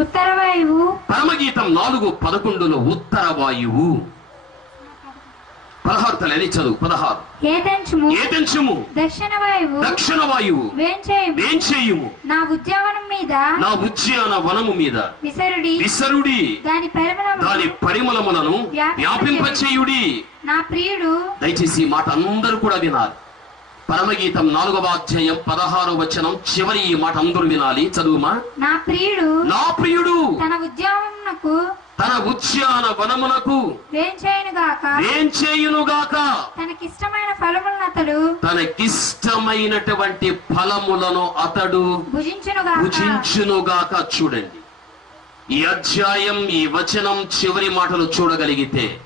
ఉత్తర వాయువు పరమగీతం నాలుగు పదకొండులో ఉత్తర వాయువు పదహారు తలని చదువు పదహారు. ఏదెంచుము ఏదెంచుము దక్షిణ వాయువు దక్షిణ వాయువు వేంచేయుము. వేంచేయుము. నా ఉద్యావనం మీద. నా ఉద్యాన వనము మీద. విసరుడి. విసరుడి. దాని పరిమళము దాని పరిమళములను వ్యాపింపచేయుడి. నా ప్రియుడు. దయచేసి మాట అందరూ కూడా వినాలి. పరమగీతం నాలుగవ అధ్యాయం పదహారవ వచనం చివరి ఈ మాట అందరూ వినాలి. చదువుమా? నా ప్రియుడు నా ప్రియుడు తన ఉద్యానమునకు తన ఉద్యాన వనమునకు వేంచేయునుగాక. తనకిష్టమైన ఫలములను అతడు తనకిష్టమైనటువంటి ఫలములను అతడు భుజించునుగాక. చూడండి. ఈ అధ్యాయం ఈ వచనం చివరి మాటలు చూడగలిగితే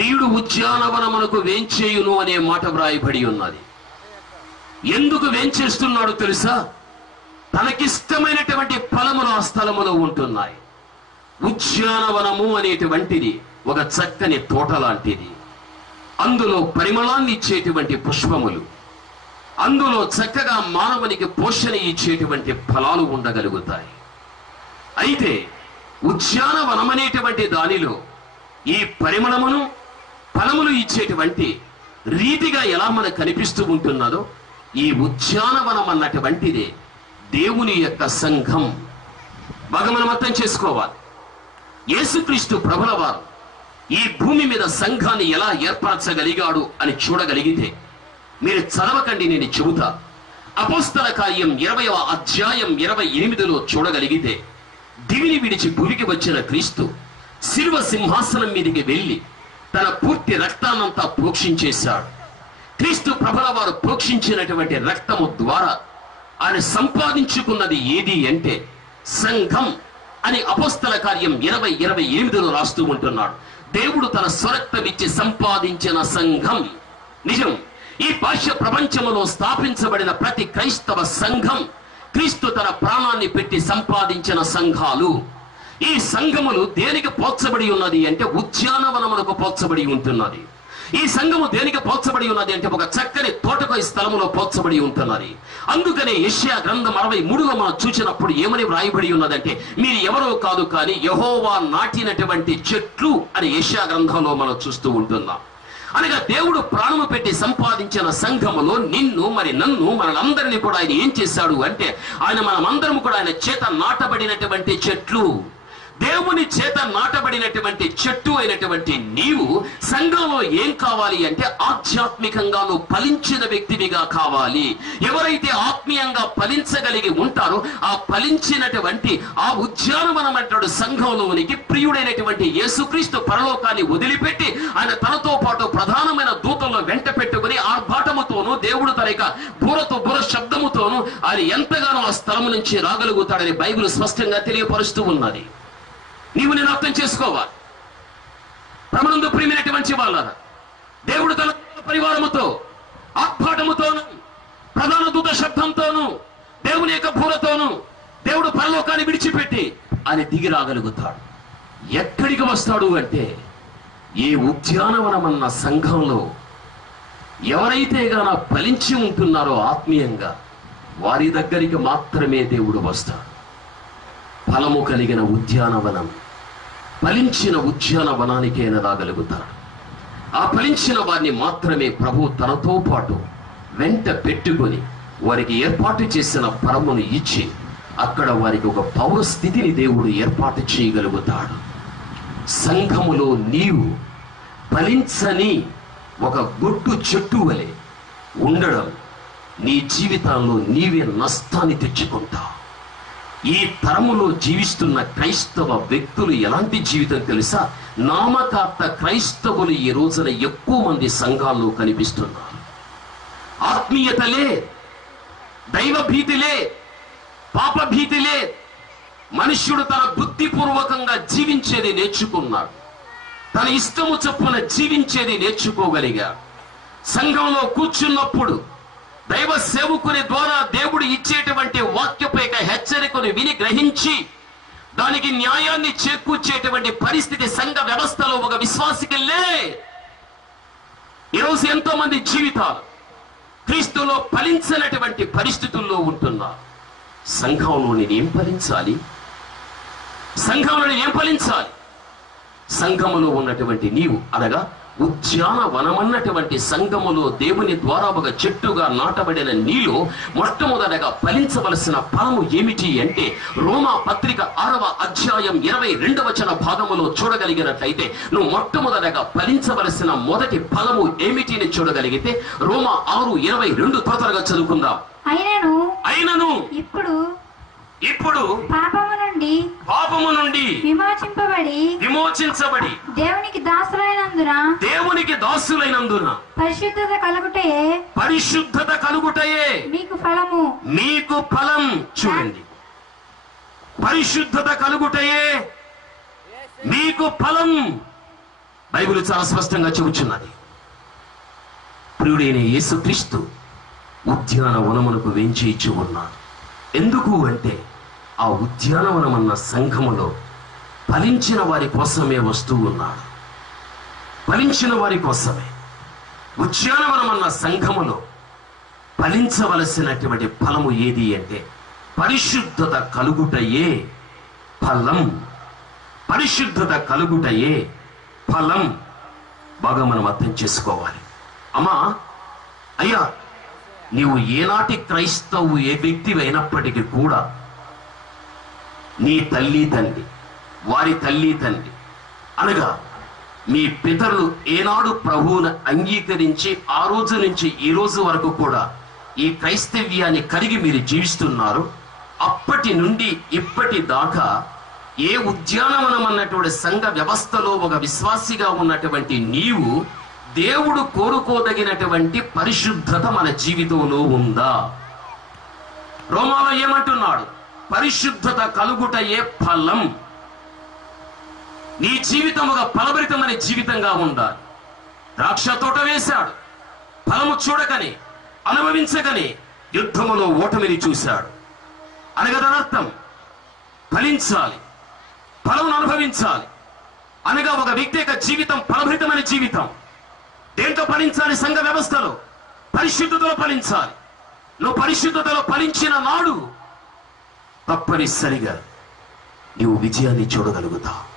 ప్రియుడు ఉద్యానవనమునకు వేంచేయును అనే మాట వ్రాయబడి ఉన్నది. ఎందుకు వేంచేస్తున్నాడు తెలుసా? తనకిష్టమైనటువంటి ఫలములు ఆ స్థలములో ఉంటున్నాయి. ఉద్యానవనము అనేటువంటిది ఒక చక్కని తోట లాంటిది. అందులో పరిమళాన్ని ఇచ్చేటువంటి పుష్పములు. అందులో చక్కగా మానవునికి పోషణ ఇచ్చేటువంటి ఫలాలు ఉండగలుగుతాయి. అయితే ఉద్యానవనం అనేటువంటి దానిలో ఈ పరిమళమును ఫలములు ఇచ్చేటువంటి రీతిగా ఎలా మనకు కనిపిస్తూ ఉంటున్నదో ఈ ఉద్యానవనం అన్నటువంటిది దేవుని యొక్క సంఘం. బాగా మనం అర్థం చేసుకోవాలి. యేసుక్రీస్తు ప్రభుల వారు ఈ భూమి మీద సంఘాన్ని ఎలా ఏర్పరచగలిగాడు అని చూడగలిగితే మీరు చదవకండి నేను చెబుతా. అపోస్తల కార్యం ఇరవయవ అధ్యాయం ఇరవై ఎనిమిదిలో చూడగలిగితే దివిని విడిచి భూమికి వచ్చిన క్రీస్తు శిల్వ సింహాసనం మీదికి వెళ్ళి తన పూర్తి రక్తాన్నంతా ప్రోక్షించేశాడు. క్రీస్తు ప్రభల వారు ప్రోక్షించినటువంటి రక్తము ద్వారా ఆయన సంపాదించుకున్నది ఏది అంటే సంఘం అని అపోస్తల కార్యం ఇరవై ఇరవై ఎనిమిదిలో రాస్తూ ఉంటున్నాడు. దేవుడు తన స్వరక్తమిచ్చి సంపాదించిన సంఘం. నిజం. ఈ భాష్య ప్రపంచంలో స్థాపించబడిన ప్రతి క్రైస్తవ సంఘం క్రీస్తు తన ప్రాణాన్ని పెట్టి సంపాదించిన సంఘాలు. ఈ సంఘములు దేనికి పోల్చబడి ఉన్నది అంటే ఉద్యానవనములకు పోల్చబడి ఉంటున్నది. ఈ సంఘము దేనికి పోల్చబడి ఉన్నది అంటే ఒక చక్కని తోటకు ఈ స్థలములో పోల్చబడి ఉంటున్నది. అందుకనే యెషయా గ్రంథం అరవై మూడులో మనం చూసినప్పుడు ఏమని వ్రాయబడి ఉన్నదంటే మీరు ఎవరో కాదు కానీ యహోవా నాటినటువంటి చెట్లు అని యెషయా గ్రంథంలో మనం చూస్తూ ఉంటున్నాం. అనగా దేవుడు ప్రాణము పెట్టి సంపాదించిన సంఘములో నిన్ను మరి నన్ను మనందరినీ కూడా ఆయన ఏం చేశాడు అంటే ఆయన మనమందరం కూడా ఆయన చేత నాటబడినటువంటి చెట్లు. దేవుని చేత నాటబడినటువంటి చెట్టు అయినటువంటి నీవు సంఘంలో ఏం కావాలి అంటే ఆధ్యాత్మికంగా నువ్వు ఫలించిన వ్యక్తివిగా కావాలి. ఎవరైతే ఆత్మీయంగా ఫలించగలిగి ఉంటారో ఆ ఫలించినటువంటి ఆ ఉద్యానవనమంటాడు సంఘంలోనికి ప్రియుడైనటువంటి యేసుక్రీస్తు పరలోకాన్ని వదిలిపెట్టి ఆయన తనతో పాటు ప్రధానమైన దూతల్లో వెంట పెట్టుకుని ఆర్భాటముతోనూ దేవుడు తన యొక్క బూరతో బుర శబ్దముతోనూ ఆయన ఎంతగానో ఆ స్థలం నుంచి రాగలుగుతాడని బైబిల్ స్పష్టంగా తెలియపరుస్తూ ఉన్నది. నీవు నేను అర్థం చేసుకోవాలి. ప్రమణందు ప్రియమైనటువంటి వాళ్ళ దేవుడు తన పరివారముతో ఆర్భాటముతోను ప్రధాన దూత శబ్దంతోను దేవుని యొక్క భూలతోనూ దేవుడు పరలోకాన్ని విడిచిపెట్టి ఆయన దిగి రాగలుగుతాడు. ఎక్కడికి వస్తాడు అంటే ఈ ఉద్యానవనమన్న సంఘంలో ఎవరైతే గాన ఫలించి ఉంటున్నారో ఆత్మీయంగా వారి దగ్గరికి మాత్రమే దేవుడు వస్తాడు. ఫలము కలిగిన ఉద్యానవనం. ఫలించిన ఉద్యానవనానికి ఆయన రాగలుగుతాడు ఆ ఫలించిన వారిని మాత్రమే ప్రభు తనతో పాటు వెంట పెట్టుకొని వారికి ఏర్పాటు చేసిన పరమును ఇచ్చి అక్కడ వారికి ఒక పౌరస్థితిని దేవుడు ఏర్పాటు చేయగలుగుతాడు. సంఘములో నీవు ఫలించని ఒక గొడ్డు చెట్టు వలె ఉండడం నీ జీవితంలో నీవే నష్టాన్ని తెచ్చుకుంటావు. ఈ తరములో జీవిస్తున్న క్రైస్తవ వ్యక్తులు ఎలాంటి జీవితం తెలుసా? నామకార్థ క్రైస్తవులు ఈ రోజున ఎక్కువ మంది సంఘాల్లో కనిపిస్తున్నారు. ఆత్మీయతలే దైవ భీతిలే పాప భీతిలే మనుష్యుడు తన బుద్ధిపూర్వకంగా జీవించేది నేర్చుకున్నాడు. తన ఇష్టము చొప్పున జీవించేది నేర్చుకోగలిగాడు. సంఘంలో కూర్చున్నప్పుడు దైవ సేవకుని ద్వారా దేవుడు ఇచ్చేటువంటి వాక్యపు యొక్క హెచ్చరికను విని గ్రహించి దానికి న్యాయాన్ని చేకూర్చేటువంటి పరిస్థితి సంఘ వ్యవస్థలో ఒక విశ్వాసికి ఈరోజు ఎంతో మంది జీవితాలు క్రీస్తులో ఫలించనటువంటి పరిస్థితుల్లో ఉంటున్నా సంఘంలో నేను ఏం ఫలించాలి? సంఘంలో ఏం ఫలించాలి? సంఘములో ఉన్నటువంటి నీవు అనగా ఉద్యానవనమన్నటువంటి సంఘములో దేవుని ద్వారా ఒక చెట్టుగా నాటబడిన నీలో మొట్టమొదటగా ఫలించవలసిన ఫలము ఏమిటి అంటే రోమా పత్రిక ఆరవ అధ్యాయం ఇరవై రెండవ వచన భాగములో చూడగలిగినట్లయితే నువ్వు మొట్టమొదటగా ఫలించవలసిన మొదటి ఫలము ఏమిటి అని చూడగలిగితే రోమా ఆరు ఇరవై రెండు త్వరగా చదువుకుందాం. అయినను అయినను. ఇప్పుడు ఇప్పుడు పాపము నుండి పాపము నుండి విమోచింపబడి విమోచించబడి దేవునికి దాసులైనందున దేవునికి దాసులైనందున పరిశుద్ధత కలుగుటే పరిశుద్ధత కలుగుటయే. మీకు ఫలము. మీకు ఫలం. చూడండి. పరిశుద్ధత కలుగుటయే. మీకు ఫలం. బైబిల్ చాలా స్పష్టంగా చెబుతున్నది ప్రియుడైన యేసుక్రీస్తు ఉద్యానవనమునకు వేంచి ఇచ్చి ఉన్నాడు ఎందుకు అంటే ఆ ఉద్యానవనమన్న సంఘములో ఫలించిన వారి కోసమే వస్తూ ఉన్నాడు. ఫలించిన వారి కోసమే. ఉద్యానవనమన్న సంఘములో ఫలించవలసినటువంటి ఫలము ఏది అంటే పరిశుద్ధత కలుగుటయే ఫలం. పరిశుద్ధత కలుగుటయే ఫలం. బాగా మనం అర్థం చేసుకోవాలి. అమ్మా అయ్యా నీవు ఏనాటి క్రైస్తవు ఏ వ్యక్తి అయినప్పటికీ కూడా నీ తల్లి తండ్రి వారి తల్లి తండ్రి. అనగా మీ పితరులు ఏనాడు ప్రభువును అంగీకరించి ఆ రోజు నుంచి ఈ రోజు వరకు కూడా ఈ క్రైస్తవ్యాన్ని కలిగి మీరు జీవిస్తున్నారు. అప్పటి నుండి ఇప్పటి దాకా ఏ ఉద్యానవనం అన్నటువంటి సంఘ వ్యవస్థలో ఒక విశ్వాసిగా ఉన్నటువంటి నీవు దేవుడు కోరుకోదగినటువంటి పరిశుద్ధత మన జీవితంలో ఉందా? రోమాలో ఏమంటున్నాడు? పరిశుద్ధత కలుగుటయే ఫలం. నీ జీవితం ఒక ఫలభరితమైన జీవితంగా ఉండాలి. ద్రాక్ష తోట వేశాడు. ఫలము చూడకని అనుభవించకని యుద్ధములో ఓటమిని చూశాడు. అనగా అర్థం ఫలించాలి ఫలమును అనుభవించాలి. అనగా ఒక వ్యక్తి యొక్క జీవితం ఫలభరితమైన జీవితం. దేంతో ఫలించాలి? సంఘ వ్యవస్థలో. పరిశుద్ధతలో ఫలించాలి. నువ్వు పరిశుద్ధతలో ఫలించిన నాడు తప్పనిసరిగా నీవు విజయాన్ని చూడగలుగుతావు.